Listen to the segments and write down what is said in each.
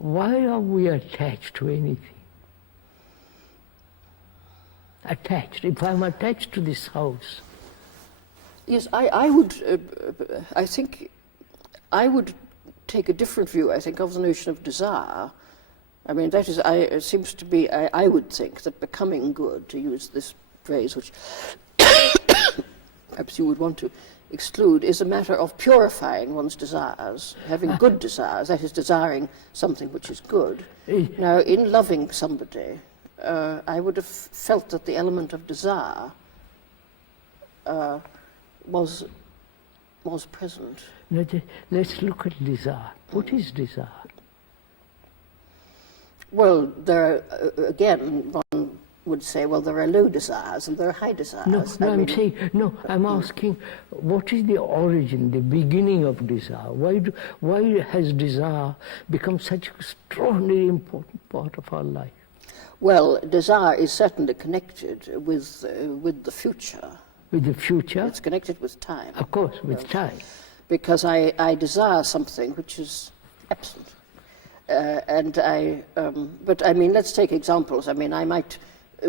why are we attached to anything? Attached. If I'm attached to this house. Yes, I think I would take a different view, I think, of the notion of desire. I mean, that is, it seems to be, I would think that becoming good, to use this phrase, which perhaps you would want to exclude, is a matter of purifying one's desires, having good desires, that is, desiring something which is good. Now, in loving somebody, I would have felt that the element of desire was present. Let's look at desire. What is desire? Well, there are, again, one would say, well, there are low desires and there are high desires. I'm asking, what is the origin, the beginning of desire? Why has desire become such an extraordinarily important part of our life? Well, desire is certainly connected with the future. With the future? It's connected with time. Of course, with time. Because I desire something which is absent. But I mean, let's take examples. I mean, I might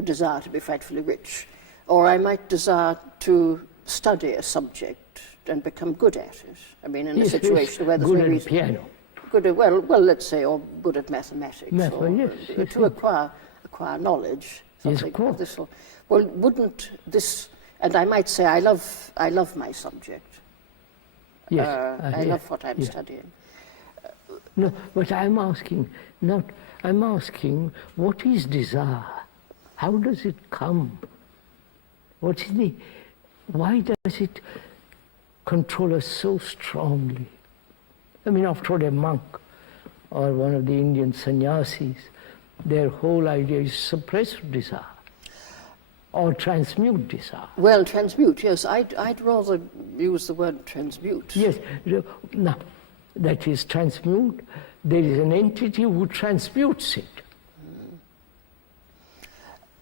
desire to be frightfully rich, or I might desire to study a subject and become good at it. I mean, in a situation where there's no reason. Good at piano. Good, well, let's say, or good at mathematics. To acquire knowledge. Yes, of course. Of this sort. Well, wouldn't this? And I might say, I love my subject. Yes, I love what I'm studying. No, but I'm asking, what is desire? How does it come? Why does it control us so strongly? I mean, after all, a monk or one of the Indian sannyasis, their whole idea is suppress desire or transmute desire. Well, transmute, yes. I'd rather use the word transmute. Yes, no, that is transmute. There is an entity who transmutes it.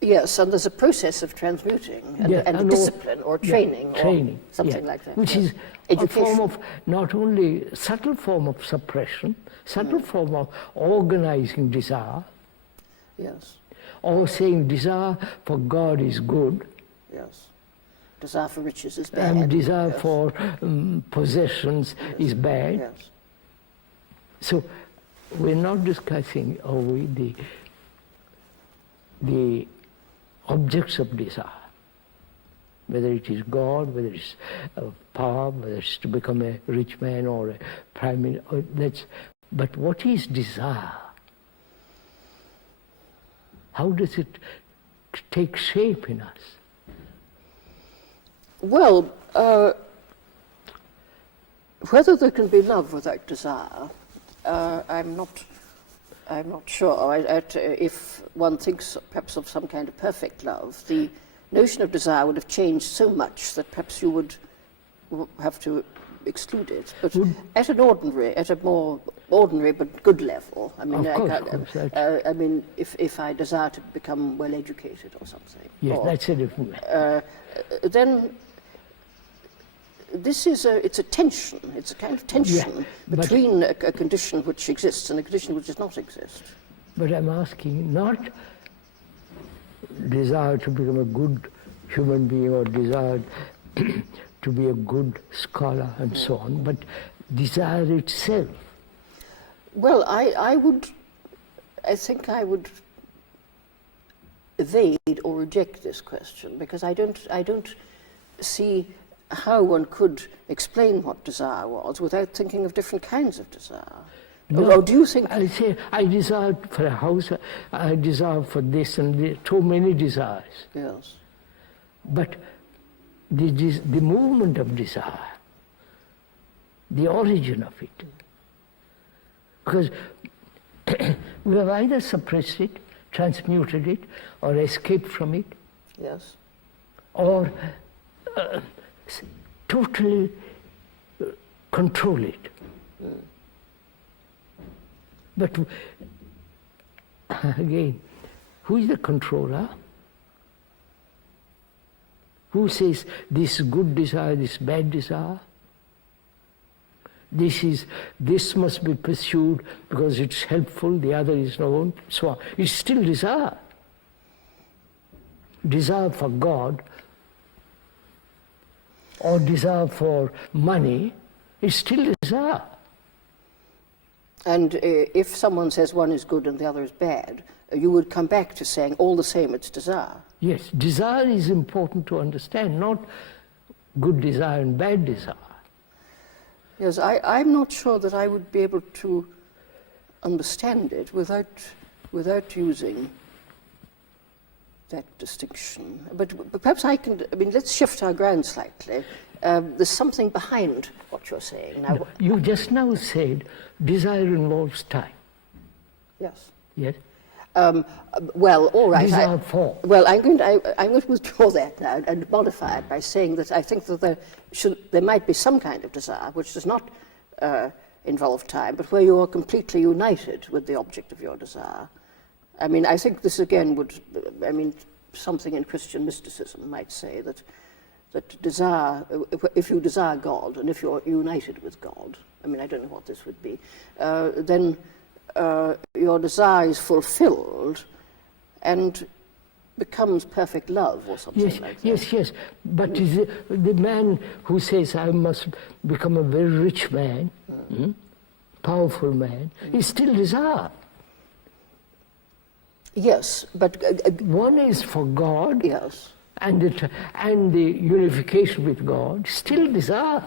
Yes, and there's a process of transmuting and a discipline or training or something like that. Which is a form of, not only subtle form of suppression, subtle form of organizing desire. Yes. Or saying desire for God is good. Yes. Desire for riches is bad. And desire for possessions is bad. Yes. So we're not discussing, the objects of desire, whether it is God, whether it's power, whether it's to become a rich man or a prime minister. But what is desire? How does it take shape in us? Well, whether there can be love without desire, I'm not sure. If one thinks perhaps of some kind of perfect love, the notion of desire would have changed so much that perhaps you would have to exclude it. But at a more ordinary but good level, I mean, I mean, if I desire to become well educated or something, that's a different matter. Then this is it's a tension. It's a kind of tension between a condition which exists and a condition which does not exist. But I'm asking not desire to become a good human being or desire to be a good scholar and so on, but desire itself. Well, I think I would evade or reject this question because I don't see how one could explain what desire was without thinking of different kinds of desire. No, or do you think... I say, I desire for a house, I desire for this and too many desires. Yes. But the movement of desire, the origin of it, because we have either suppressed it, transmuted it, or escaped from it. Yes. Or totally control it. But again, who is the controller? Who says this good desire, this bad desire? this must be pursued because it's helpful, the other is known, so on. It's still desire. Desire for God or desire for money is still desire. And if someone says one is good and the other is bad, you would come back to saying all the same it's desire. Yes, desire is important to understand, not good desire and bad desire. Yes, I'm not sure that I would be able to understand it without using that distinction. But perhaps I mean, let's shift our ground slightly. There's something behind what you're saying. Now, You just now said desire involves time. yes. Yes? Well, all right. Desire for. Well, I'm going to withdraw that now and modify it by saying that I think that there might be some kind of desire which does not involve time, but where you are completely united with the object of your desire. I mean, I think this again something in Christian mysticism might say that desire, if you desire God and if you're united with God, I mean, I don't know what this would be, then your desire is fulfilled and becomes perfect love or something like that. Yes. But is the man who says, I must become a very rich man, powerful man, is still desire. Yes, but... One is for God, yes. and the unification with God, still desire.